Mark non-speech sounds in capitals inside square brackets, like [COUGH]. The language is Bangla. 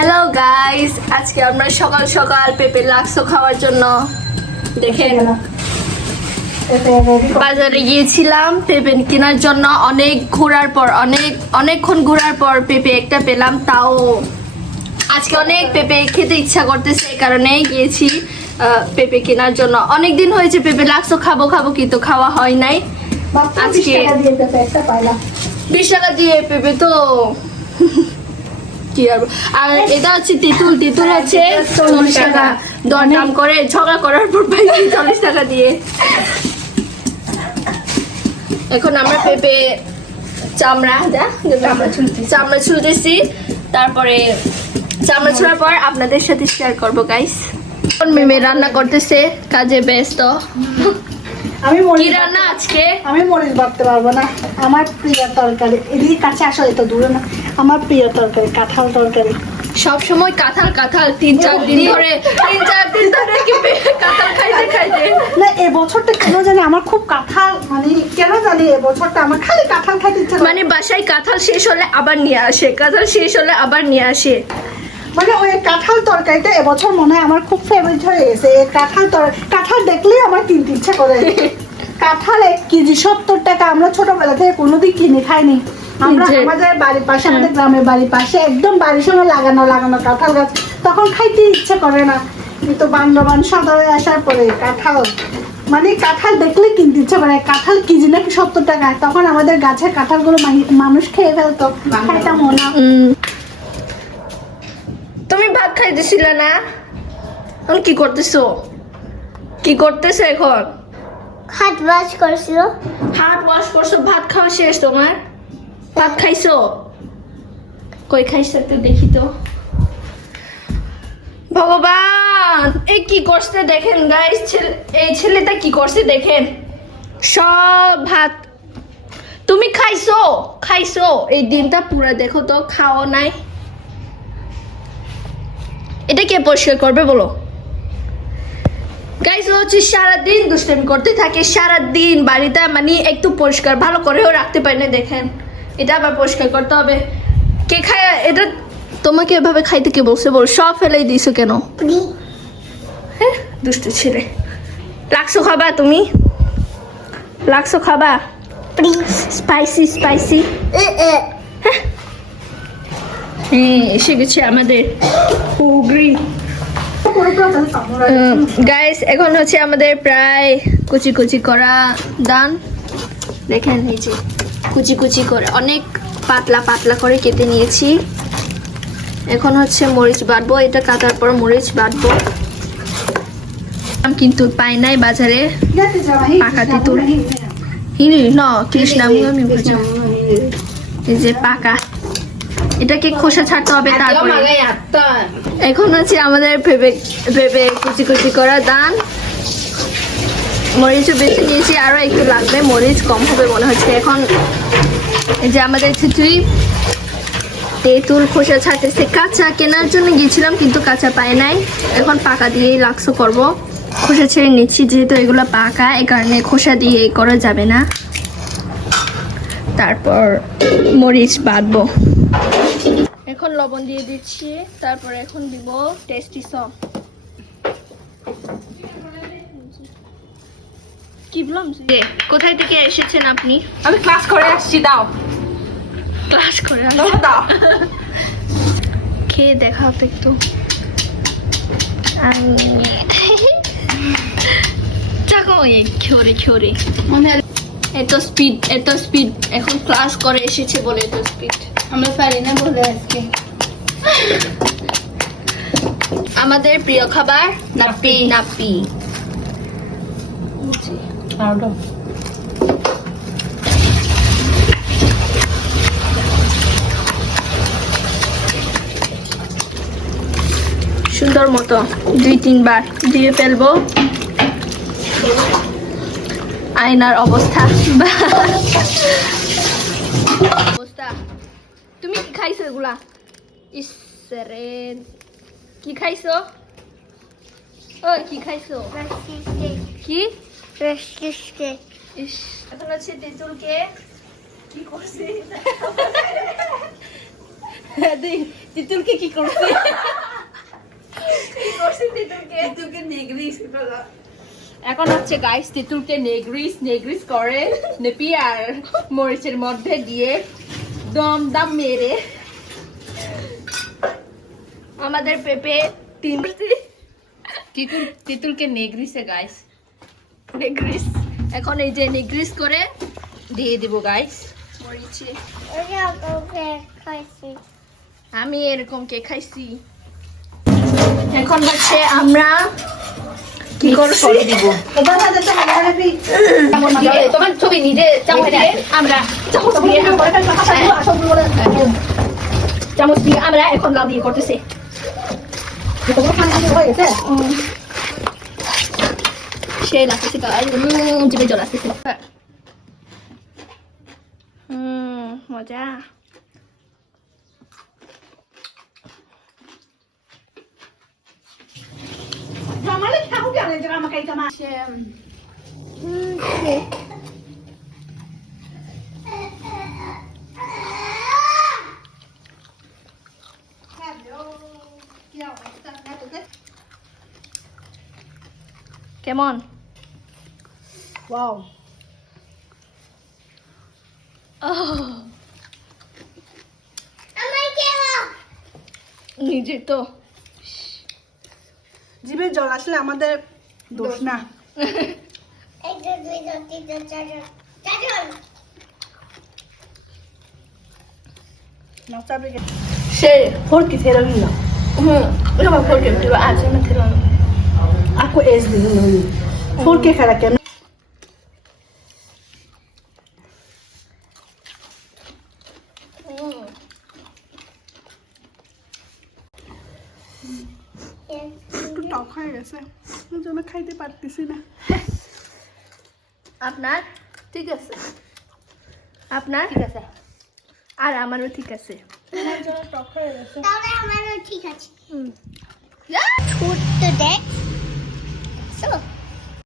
হ্যালো গাইস আজকে আমরা সকাল সকাল পেঁপে লাক্সো খাওয়ার জন্য দেখেন বাজারে গিয়েছিলাম পেঁপে কেনার জন্য। অনেক ঘোরার পর অনেক অনেকক্ষণ ঘোরার পর পেঁপে একটা পেলাম। তাও আজকে অনেক পেঁপে খেতে ইচ্ছা করতেছে এই কারণে গিয়েছি পেঁপে কেনার জন্য। অনেক দিন হয়েছে পেঁপে লাক্সো খাব খাব কিন্তু খাওয়া হয় নাই। আজকে বিশ টাকা দিয়ে পেঁপে তো কি আর এটা হচ্ছে তেঁতুল তেঁতুল হচ্ছে চল্লিশ টাকা। দরদাম করে ঝগড়া করার পর পাইছি চল্লিশ টাকা দিয়ে। এখন আমরা পেঁপে চামড়া যা চামড়া ছুলতেছি। তারপরে চামড়া ছোড়ার পর আপনাদের সাথে শেয়ার করব গাইস মেমে রান্না করতেছে? কাজে ব্যস্ত। আমি কি রান্না আজকে? আমি মরিচ বাড়তে পারব না। আমার প্রিয় তরকারি। এদিকে কাছে আসো এত দূরে না। আমার প্রিয় তরকারি কাঁঠাল তরকারি। সব সময় কাঁঠাল কাঁঠাল তিন চার দিন ধরে তিন চার দিন ধরে কি কাঁঠাল খাইতে খাইতে? না এ বছরটা কেন জানি আমার খুব কাঁঠাল মানে কেন জানি এ বছরটা আমার খালি কাঁঠাল খাইতে ইচ্ছা মানে বাসায় কাঁঠাল শেষ হলে আবার নিয়ে আসে কাঁঠাল শেষ হলে আবার নিয়ে আসে। মানে ওই কাঁঠাল তরকারিটা এবছর মনে হয় আমার খুব ফেভারিট হয়ে গেছে। এই কাঁঠাল তর কাঁঠাল দেখলেই আমার কিনতে ইচ্ছা করে। [LAUGHS] কাঁঠাল এক কেজি সত্তর টাকা আমরা ছোটবেলা থেকে কোনোদিন কিনে খাইনি। আমরা আমাদের বাড়ির পাশে আমাদের গ্রামের বাড়ির পাশে একদম বাড়ির সঙ্গে লাগানো লাগানো কাঁঠাল গাছ। তখন খাইতে ইচ্ছে করে না। কিন্তু বান্দরবান সদরে আসার পরে কাঁঠাল মানে কাঁঠাল দেখলে কিনতে ইচ্ছে করে। কাঁঠাল কেজি নাকি সত্তর টাকা? তখন আমাদের গাছের কাঁঠালগুলো মানুষ খেয়ে ফেলতো। খাইতাম না। খাইতেছিলে না? এখন কি করতেছো? কি করতেছো এখন? হাত ওয়াশ করছিল হাত ওয়াশ করছ ভাত খাওয়া শেষ তোমার? ভাত খাইছো? কই খাইছো একটু দেখি তো। ভগবান এই কি করছে দেখেন গাইস এই ছেলেটা কি করছে দেখেন। সব ভাত তুমি খাইছো খাইছো। এই দিনটা পুরা দেখো তো খাওয়া নাই। এটা কে পরিষ্কার করবে বলো? গাইস হচ্ছে সারাদিন দুষ্টামি করতে থাকে সারাদিন বাড়িটা মানে একটু পরিষ্কার ভালো করেও রাখতে পারি না দেখেন। এটা আবার পরিষ্কার করতে হবে। কে খায় এটা তোমাকে এভাবে খাইতে কে বলছে বল? সব ফেলেই দিছো কেন? হ্যাঁ দুষ্টু ছেলে। লাক্সো খাবা তুমি? লাক্সো খাবা? স্পাইসি স্পাইসি হ্যাঁ। এসে গেছে আমাদের হুগরি গাইস এখন হচ্ছে আমাদের প্রায় কুচি কুচি করা দান দেখেন এই যে কুচি কুচি করে অনেক পাতলা পাতলা করে কেটে নিয়েছি। এখন হচ্ছে মরিচ বাটবো এটা কাটার পর মরিচ বাটবো। কিন্তু পাই নাই বাজারে পাকা তেঁতুল। হিরি ন কৃষ্ণা আমি বুঝি এই যে পাকা। এটাকে খোসা ছাড়তে হবে তারপরে। এখন হচ্ছে আমাদের ভেবে ভেবে কুচি কুচি করা দান। মরিচও বেছে নিয়েছি আরও একটু লাগবে মরিচ কম হবে মনে হচ্ছে। এখন যে আমাদের খিচুড়ি তেঁতুল খোসা ছাড়তেছে। কাঁচা কেনার জন্য গিয়েছিলাম কিন্তু কাঁচা পাই নাই। এখন পাকা দিয়েই লাক্সো করব। খোসা ছেড়ে নিচ্ছি যেহেতু এগুলো পাকা এই কারণে খোসা দিয়ে করা যাবে না। তারপর মরিচ বাটবো এখন লবণ দিয়ে দিচ্ছি। তারপরে এখন দিব টেস্টি সস কি বললাম? যে কোথায় থেকে এসেছেন আপনি? আমি ক্লাস করে আসছি দাও। ক্লাস করে। দাও খেয়ে দেখাও তো একটু। মানে এত স্পিড এত স্পিড এখন ক্লাস করে এসেছে বলে এত স্পিড আমরা পারি না বলে আজকে। আমাদের প্রিয় খাবার নাপি নাপি সুন্দর মতো দুই তিনবার দিয়ে ফেলব। আয়নার অবস্থা। [LAUGHS] খাইছো এগুলা? ইসরে কি খাইছো? ও কি খাইছো? কি? ইস। এখন হচ্ছে তেঁতুলকে কি করছে? তিতুলকে কি করছে? কি করছি তিতুলকে? তিতুলকে নেগ্রিস এখন হচ্ছে গাইস তিতুলকে নেগ্রিস নেগ্রিস করে নেপি আর মরিচের মধ্যে দিয়ে দম দাম মেরে আমাদের পেঁপে তিন তিতুল তিতুলকে নেগ্রিসে গাইস নেগ্রিস এখন এই যে নেগ্রিস করে দিয়ে দিব গাইস মরিচে। আমি এরকম কে খাইছি। এখন হচ্ছে আমরা কি করে দিব? হাতে হাতে তোমার ছবি নিজে চামচ আমরা চামচ দিয়ে চামচ দিয়ে আমরা এখন দিয়ে করতেছি। তোমার খানা হয়ে গেছে সেই লাগতেছে গাই জিভে জল আসতেছে হুম মজা জামালে খাও কি আরে জামা খাইতে মা কেমন? ওয়াও নিজে তো। জিভে জল আসলে আমাদের দোষ না। সে ফোরকি থেরো নিল হুম এটা বা ফোর কেমন আছে না ছিল Aku SD dulu. Porque cara que একটু টক হয়ে গেছে। ওই জন্য খাইতে পারতেছি না। আপনার? ঠিক আছে। আপনার? ঠিক আছে। আর আমারও ঠিক আছে। আমার জন্য টক হয়ে গেছে। তাহলে আমারও ঠিক আছে। হুম। ফুড তো দেখ। So,